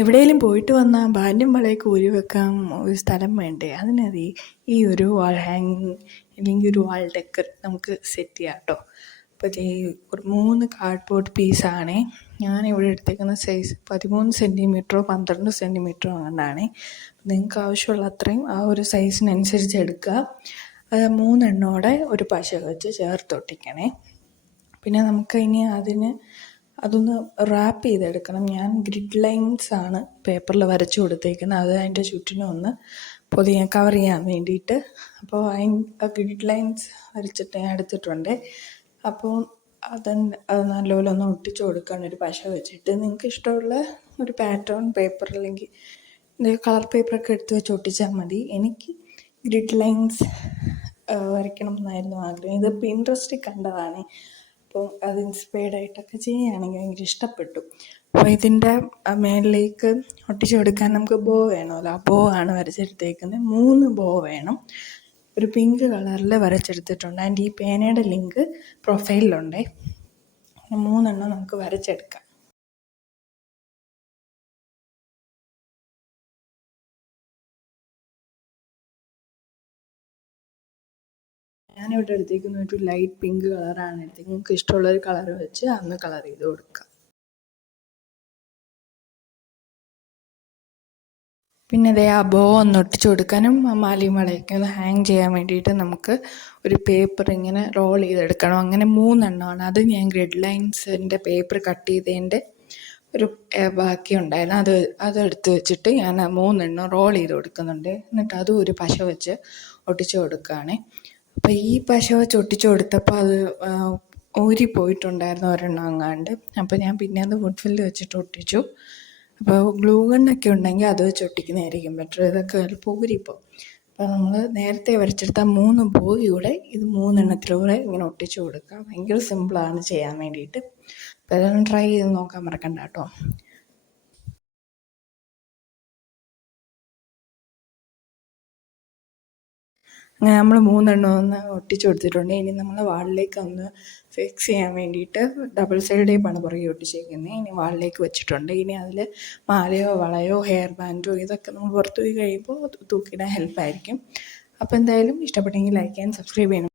എവിടെയെങ്കിലും പോയിട്ട് വന്നാൽ ബാൻഡും വളയൊക്കെ ഊരി വെക്കാൻ ഒരു സ്ഥലം വേണ്ടേ? അതിനത് ഈ ഒരു വാൾ ഹാങ്ങിങ് അല്ലെങ്കിൽ ഒരു വാൾ ഡെക്കർ നമുക്ക് സെറ്റ് ചെയ്യാം കേട്ടോ. അപ്പോൾ ഈ ഒരു 3 കാർഡ്ബോർഡ് പീസാണേ ഞാനിവിടെ എടുത്തേക്കുന്ന സൈസ് 13 സെൻറ്റിമീറ്ററോ 12 സെൻറ്റിമീറ്ററോ കൊണ്ടാണ്. നിങ്ങൾക്ക് ആവശ്യമുള്ള അത്രയും ആ ഒരു സൈസിനനുസരിച്ച് എടുക്കുക. അത് 3 എണ്ണോടെ ഒരു പശ വെച്ച് ചേർത്തൊട്ടിക്കണേ. പിന്നെ നമുക്ക് ഇനി അതൊന്ന് റാപ്പ് ചെയ്തെടുക്കണം. ഞാൻ ഗ്രിഡ് ലൈൻസ് ആണ് പേപ്പറിൽ വരച്ചു കൊടുത്തേക്കുന്നത്. അത് അതിൻ്റെ ചുറ്റിനും ഒന്ന് കവർ ചെയ്യാൻ വേണ്ടിയിട്ട്. അപ്പോൾ ആ ഗ്രിഡ് ലൈൻസ് വരച്ചിട്ട് ഞാൻ എടുത്തിട്ടുണ്ട്. അപ്പോൾ അത് നല്ലപോലെ ഒന്ന് ഒട്ടിച്ചു കൊടുക്കണം ഒരു പശ വെച്ചിട്ട്. നിങ്ങൾക്ക് ഇഷ്ടമുള്ള ഒരു പാറ്റേൺ പേപ്പർ അല്ലെങ്കിൽ കളർ പേപ്പറൊക്കെ എടുത്ത് വെച്ച് ഒട്ടിച്ചാൽ മതി. എനിക്ക് ഗ്രിഡ് ലൈൻസ് വരയ്ക്കണം എന്നായിരുന്നു ആഗ്രഹം. ഇത് പിൻട്രസ്റ്റിൽ കണ്ടതാണ്. അപ്പോൾ അത് ഇൻസ്പയർഡ് ആയിട്ടൊക്കെ ചെയ്യുകയാണെങ്കിൽ ഭയങ്കര ഇഷ്ടപ്പെട്ടു. അപ്പോൾ ഇതിൻ്റെ മേളിലേക്ക് ഒട്ടിച്ചു കൊടുക്കാൻ നമുക്ക് ബോ വേണമല്ലോ. ആ ബോ ആണ് വരച്ചെടുത്തേക്കുന്നത്. 3 ബോ വേണം. ഒരു പിങ്ക് കളറിൽ വരച്ചെടുത്തിട്ടുണ്ട്. ആൻഡ് ഈ പേനയുടെ ലിങ്ക് പ്രൊഫൈലിലുണ്ട്. 3 എണ്ണം നമുക്ക് വരച്ചെടുക്കാം. ഞാനിവിടെ എടുത്തേക്കുന്ന ഒരു ലൈറ്റ് പിങ്ക് കളറാണ് എടുത്തേക്കുന്നത്. നിങ്ങൾക്ക് ഇഷ്ടമുള്ളൊരു കളർ വെച്ച് അന്ന് കളർ ചെയ്ത് കൊടുക്കാം. പിന്നെ അതേ ആ ബോ ഒന്ന് ഒട്ടിച്ചു കൊടുക്കാനും മാലയും വളയൊക്കെ ഒന്ന് ഹാങ് ചെയ്യാൻ വേണ്ടിയിട്ട് നമുക്ക് ഒരു പേപ്പർ ഇങ്ങനെ റോൾ ചെയ്തെടുക്കണം. അങ്ങനെ 3 എണ്ണമാണ്. അത് ഞാൻ ഗ്രിഡ് ലൈൻസിൻ്റെ പേപ്പർ കട്ട് ചെയ്തതിൻ്റെ ഒരു ബാക്കി ഉണ്ടായിരുന്നു. അതെടുത്ത് വെച്ചിട്ട് ഞാൻ 3 എണ്ണം റോൾ ചെയ്ത് കൊടുക്കുന്നുണ്ട്. എന്നിട്ട് അതും ഒരു പശ വെച്ച് ഒട്ടിച്ചു കൊടുക്കുകയാണ്. അപ്പോൾ ഈ പശ വെച്ച് ഒട്ടിച്ചു കൊടുത്തപ്പോൾ അത് ഊരിപ്പോയിട്ടുണ്ടായിരുന്നു ഒരെണ്ണം അങ്ങാണ്ട്. അപ്പോൾ ഞാൻ പിന്നെ അത് വുഡ് ഫില്ല് വെച്ചിട്ട് ഒട്ടിച്ചു. അപ്പോൾ ഗ്ലൂ ഗണ്ണൊക്കെ ഉണ്ടെങ്കിൽ അത് വെച്ച് ഒട്ടിക്കുന്നതായിരിക്കും ബെറ്റർ. ഇതൊക്കെ ചിലപ്പോൾ ഊരിപ്പോൾ. അപ്പോൾ നമ്മൾ നേരത്തെ വരച്ചെടുത്ത 3 ബോയിലൂടെ ഇത് 3 എണ്ണത്തിലൂടെ ഇങ്ങനെ ഒട്ടിച്ചു കൊടുക്കുക. ഭയങ്കര സിമ്പിളാണ് ചെയ്യാൻ വേണ്ടിയിട്ട്. അപ്പോൾ അതൊന്ന് ട്രൈ ചെയ്ത് നോക്കാൻ മറക്കണ്ട കേട്ടോ. അങ്ങനെ നമ്മൾ 3 എണ്ണം ഒന്ന് ഒട്ടിച്ചു കൊടുത്തിട്ടുണ്ട്. ഇനി നമ്മൾ വാളിലേക്ക് ഒന്ന് ഫിക്സ് ചെയ്യാൻ വേണ്ടിയിട്ട് ഡബിൾ സൈഡ് ടേപ്പാണ് പുറകെ ഒട്ടിച്ചേക്കുന്നത്. ഇനി വാളിലേക്ക് വെച്ചിട്ടുണ്ട്. ഇനി അതിൽ മാലയോ വളയോ ഹെയർ ബാൻഡോ ഇതൊക്കെ നമ്മൾ പുറത്ത് പോയി കഴിയുമ്പോൾ തൂക്കിയിടാൻ ഹെൽപ്പായിരിക്കും. അപ്പോൾ എന്തായാലും ഇഷ്ടപ്പെട്ടെങ്കിൽ ലൈക്ക് ചെയ്യാൻ സബ്സ്ക്രൈബ് ചെയ്യണം.